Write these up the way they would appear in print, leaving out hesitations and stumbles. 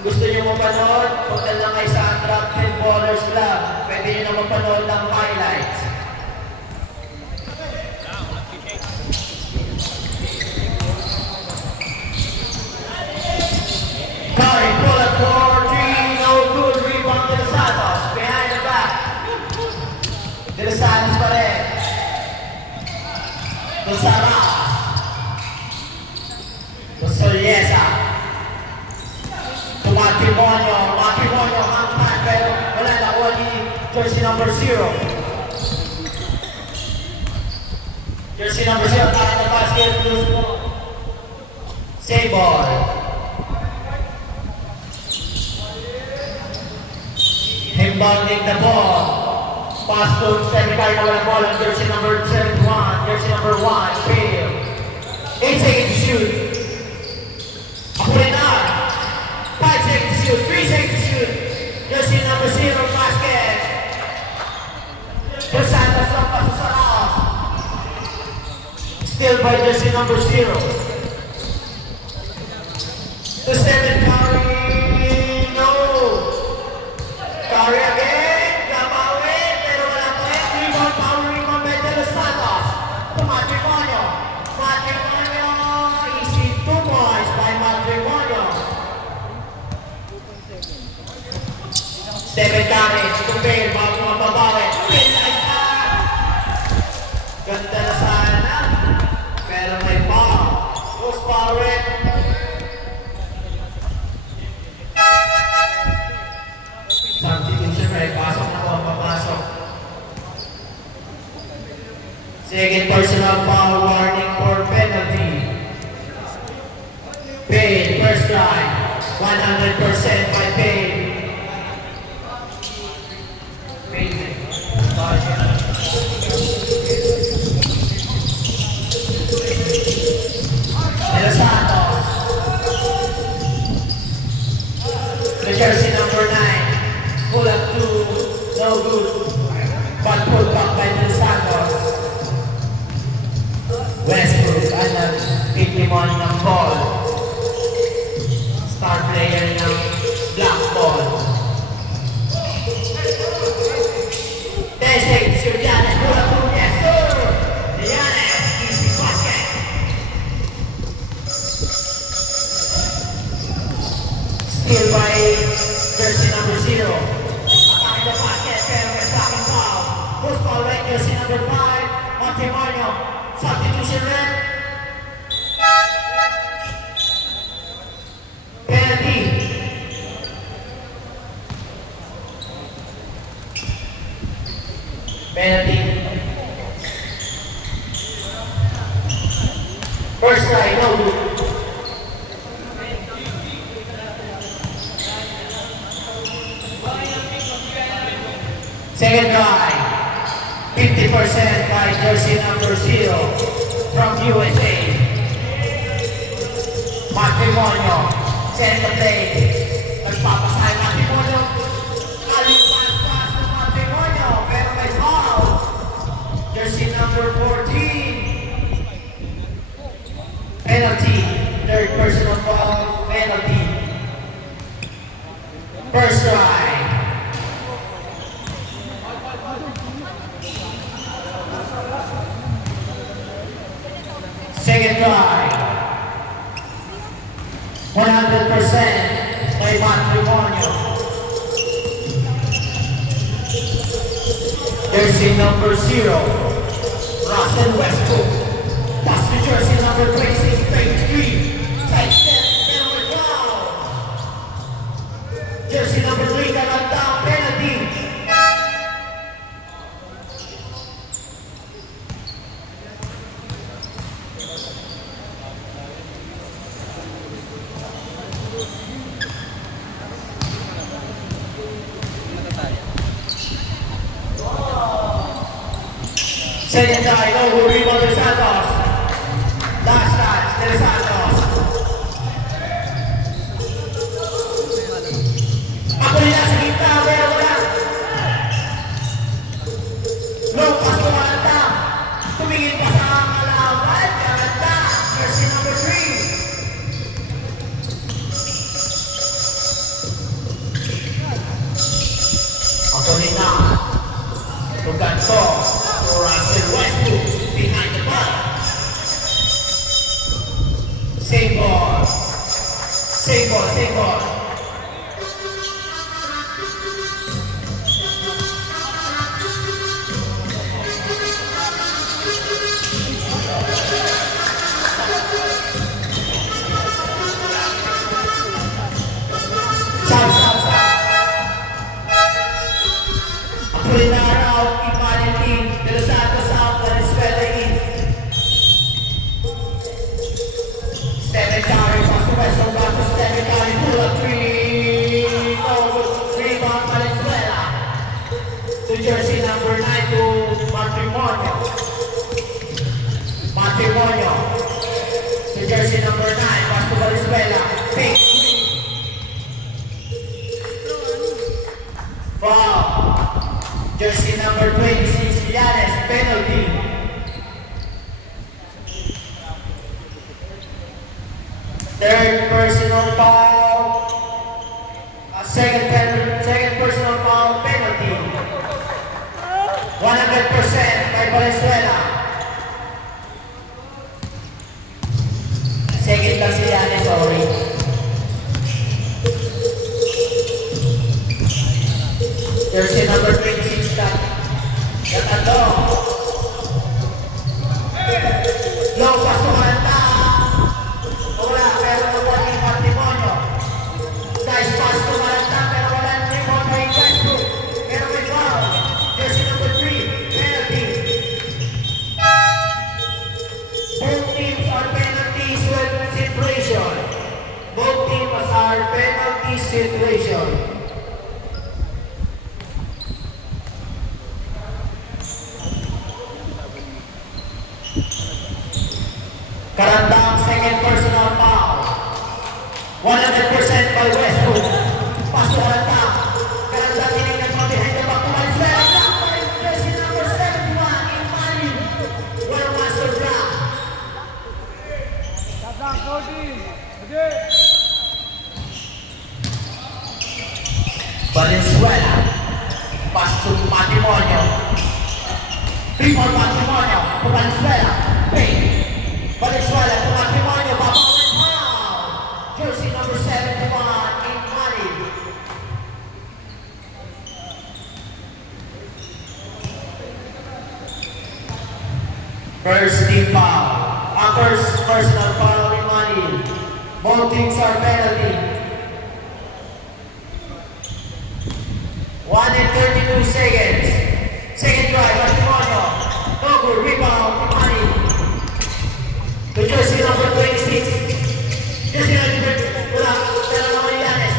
gusto nyo mapanood, punta lang kayo sa Attractive Ballers Club. Pwede nyo na mapanood ng highlights. Curry, pull up for 3, no good, rebound to the Santos, behind the back. To the Santos pa rin. To Sarah. To Soliesa. To Matrimonio, hangpan, pero wala nakuha ni jersey number 0. Jersey number 0, tayo na basket, loose ball. Save ball. Inbounding the ball. Pass to Stephen Curry na walang ball on jersey number 71. Jersey number 1, fail. 8 seconds to shoot. Apolinar. 5 seconds to shoot. 3 seconds to shoot. Jersey number 0, basket. Dos Santos lang pa sa Saras. Still by jersey number 0. To Stephen Curry. Curry again, Gabawin, pero walang point. Rebound, power rebound by De Los Santos. To Matrimonio. Easy 2 points by Matrimonio. Stephen Curry, to Bale, bago mababawin. Pinlay pa! Ganda na sana, pero may foul. Goes power. Substitution right, pasok na ko, papasok. Second personal foul, warning for penalty. Payne, first try, 100% by Payne. De Los Santos. The jersey number 9. Pull up 2, no good. But pull back by De Los Santos. Westbrook, nag-Pokemon ng ball. Star player ng black ball. 10 seconds, shoot Giannis, pull up 2, yes sir! Giannis, easy basket. Still by jersey number 0. Attacking the basket, pero may blocking foul. Post foul right, jersey number 5. Matrimonio. Substitution red. Penalty. Penalty. First try, no good. Second try, 50% by jersey number 0 from USA. Matrimonio, set the play. Nagpapasahay Matrimonio. Alipas to Matrimonio, pero may foul. Jersey number 14. Penalty, third personal foul, penalty. First try. Second try. 100% by Matrimonio. Jersey number 0, Russell Westbrook. Pass to jersey number 26, 23. Side step, pero may foul. Jersey number 3, down, penalty. Second try, no good, rebound De Los Santos. Last touch, De Los Santos. Ako nila sa gitna, pero wala. Low pass to Malanta. Tumingin pa sa kalaban. Malanta, jersey number 3. ball for Russell Westbrook behind the ball. Same ball. Same ball, same ball. Apolinar out, Imanity, De Los Santos out, Venezuela in. Stephen Curry, pass to Westbrook, back to Stephen Curry, pull up three, no good, rebound Venezuela. To jersey number 9 to Matrimonio. Matrimonio. To jersey number 9, pass to Venezuela. Big three. Foul. Jersey number 26, Giannis, penalty. Third personal foul. Second personal foul, penalty. 100% by Venezuela. Second lang si Giannis, sorry. Jersey number 26 ka. Gatando. Low pass to Maranta. Wala, pero wala yung Matrimonio. Nice pass to Maranta, pero wala yung rebound by Westbrook. Pero may foul. Jersey number 3, penalty. Both teams are penalty situation. Both teams are penalty situation. Karandang second personal foul. 100% by Westbrook. Pass to Karanda. Karanda tinignan mo behind the back to Venezuela. Block by jersey number 71 in Mali. Well master block. Venezuela. Pass to Matrimonio. Rebound Matrimonio to Venezuela. Hey. Venezuela to Matrimonio, babawin foul. Jersey number 71 in Mali. First team foul. First personal foul in Mali. Both teams are penalty. 1 and 32 seconds. Second drive, Matrimonio. No good, rebound in Mali. To jersey number 26. Jersey number 2. Pull up. Pero naman Giannis.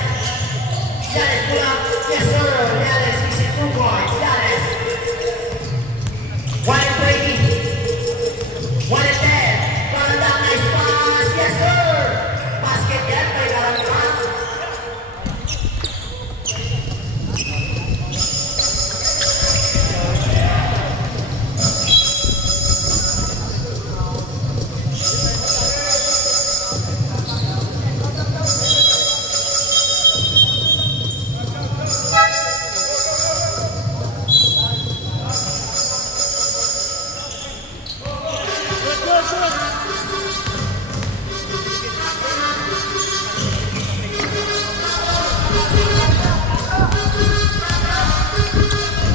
Giannis pull up. Yes sir. Giannis is in 2 points. Giannis. 1 and 20. 1 and 10. Karanda, nice pass. Yes sir. Basket yan by Karanda.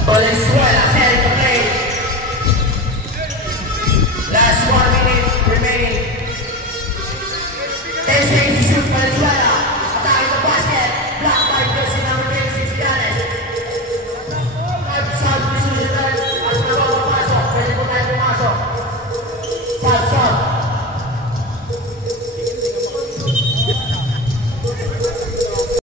Venezuela.